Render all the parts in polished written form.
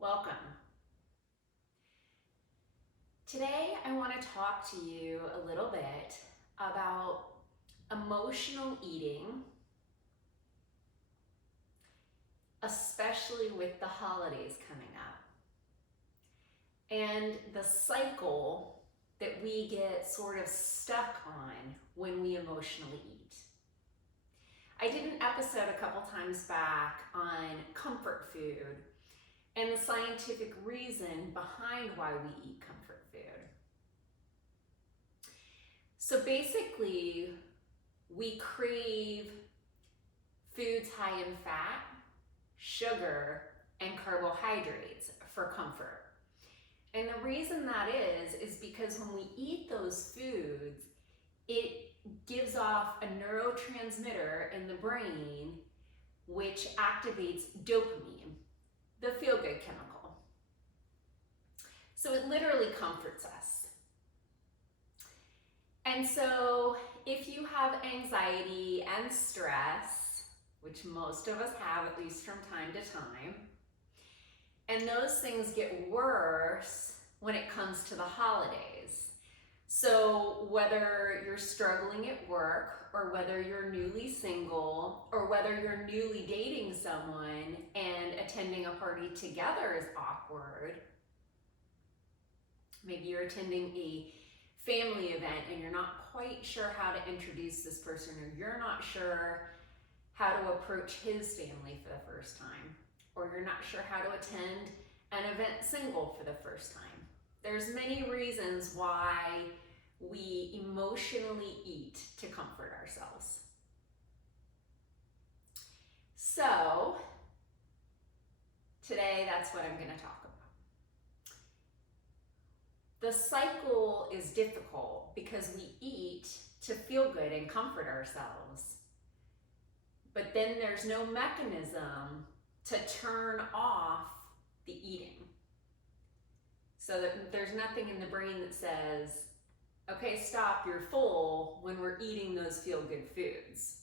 Welcome. Today I want to talk to you a little bit about emotional eating, especially with the holidays coming up, and the cycle that we get sort of stuck on when we emotionally eat. I did an episode a couple times back on comfort food and the scientific reason behind why we eat comfort food. So basically, we crave foods high in fat, sugar, and carbohydrates for comfort. And the reason that is because when we eat those foods, it gives off a neurotransmitter in the brain which activates dopamine, the feel-good chemical. So it literally comforts us. And so if you have anxiety and stress, which most of us have at least from time to time, and those things get worse when it comes to the holidays. So whether you're struggling at work, or whether you're newly single, or whether you're newly dating someone and attending a party together is awkward, maybe you're attending a family event and you're not quite sure how to introduce this person, or you're not sure how to approach his family for the first time, or you're not sure how to attend an event single for the first time. There's many reasons why we emotionally eat to comfort ourselves. So today that's what I'm going to talk about. The cycle is difficult because we eat to feel good and comfort ourselves, but then there's no mechanism to turn off the eating. So that there's nothing in the brain that says, okay, stop, you're full, when we're eating those feel-good foods.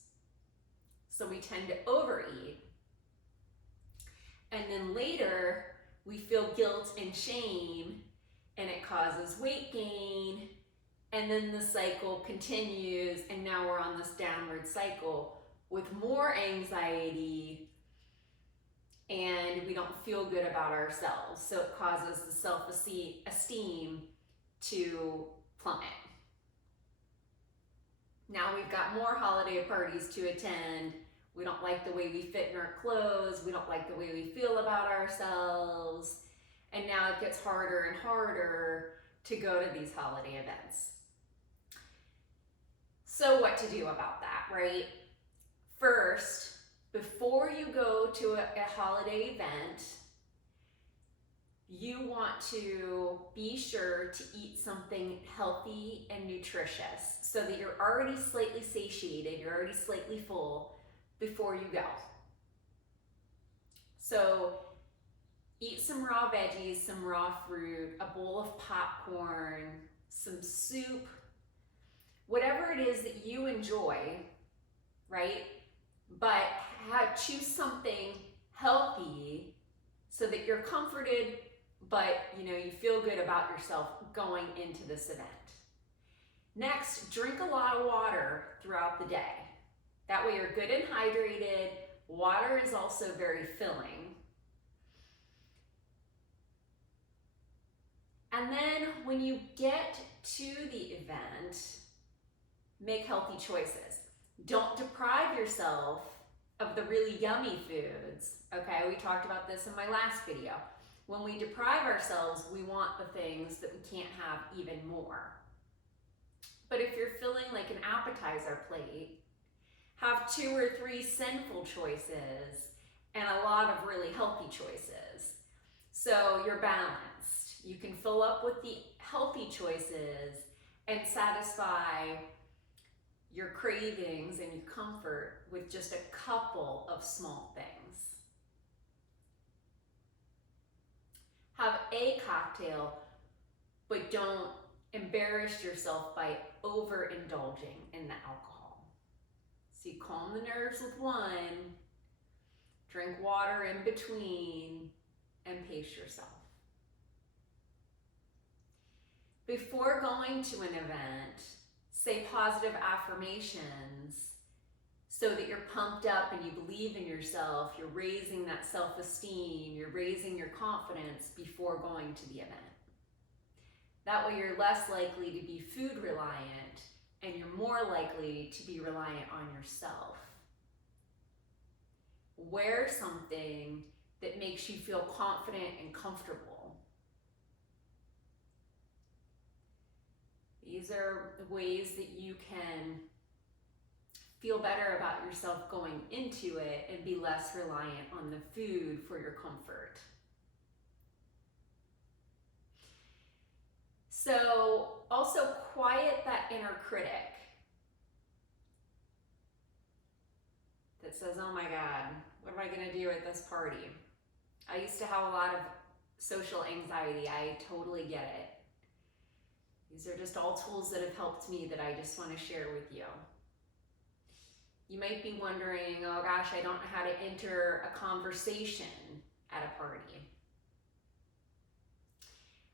So we tend to overeat, and then later we feel guilt and shame, and it causes weight gain, and then the cycle continues, and now we're on this downward cycle with more anxiety, and we don't feel good about ourselves. So it causes the self-esteem to plummet. Now we've got more holiday parties to attend. We don't like the way we fit in our clothes. We don't like the way we feel about ourselves. And now it gets harder and harder to go to these holiday events. So what to do about that, right? First, before you go to a holiday event, you want to be sure to eat something healthy and nutritious so that you're already slightly satiated, you're already slightly full before you go. So eat some raw veggies, some raw fruit, a bowl of popcorn, some soup, whatever it is that you enjoy, right? But choose something healthy so that you're comforted, but you feel good about yourself going into this event. Next, drink a lot of water throughout the day. That way you're good and hydrated. Water is also very filling. And then when you get to the event, make healthy choices. Don't deprive yourself of the really yummy foods. Okay, we talked about this in my last video. When we deprive ourselves, we want the things that we can't have even more. But if you're feeling like an appetizer plate, have 2 or 3 sinful choices and a lot of really healthy choices. So you're balanced. You can fill up with the healthy choices and satisfy your cravings and your comfort with just a couple of small things. Have a cocktail, but don't embarrass yourself by overindulging in the alcohol. So you calm the nerves with one, drink water in between, and pace yourself. Before going to an event, say positive affirmations so that you're pumped up and you believe in yourself, you're raising that self-esteem, you're raising your confidence before going to the event. That way you're less likely to be food reliant and you're more likely to be reliant on yourself. Wear something that makes you feel confident and comfortable. These are ways that you can feel better about yourself going into it and be less reliant on the food for your comfort. So also quiet that inner critic that says, oh my God, what am I gonna do at this party? I used to have a lot of social anxiety. I totally get it. These are just all tools that have helped me that I just want to share with you. You might be wondering, oh gosh, I don't know how to enter a conversation at a party.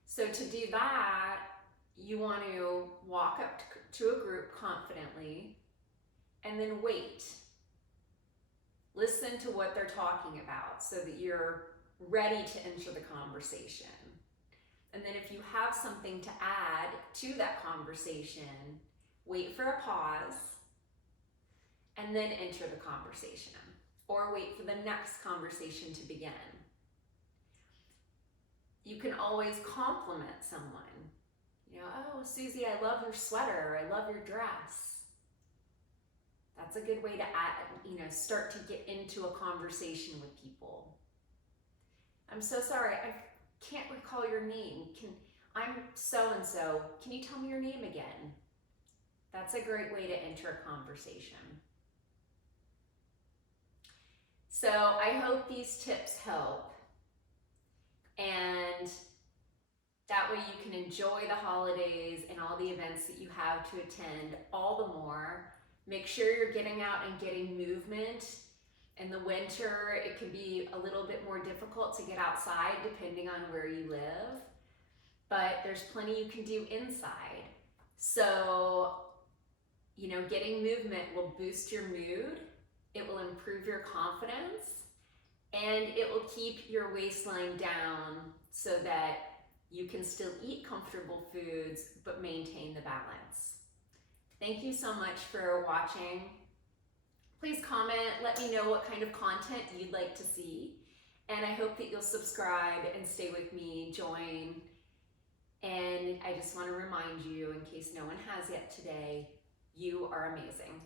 So to do that, you want to walk up to a group confidently and then wait. Listen to what they're talking about so that you're ready to enter the conversation. And then if you have something to add to that conversation, wait for a pause and then enter the conversation, or wait for the next conversation to begin. You can always compliment someone. You know, oh, Susie, I love your sweater. I love your dress. That's a good way to add, start to get into a conversation with people. I'm so sorry, I can't recall your name. I'm so-and-so. Can you tell me your name again? That's a great way to enter a conversation. So I hope these tips help. And that way you can enjoy the holidays and all the events that you have to attend all the more. Make sure you're getting out and getting movement. In the winter, it can be a little bit more difficult to get outside depending on where you live, but there's plenty you can do inside. So, getting movement will boost your mood, it will improve your confidence, and it will keep your waistline down so that you can still eat comfortable foods, but maintain the balance. Thank you so much for watching. Please comment, let me know what kind of content you'd like to see. And I hope that you'll subscribe and stay with me, join. And I just want to remind you, in case no one has yet today, you are amazing.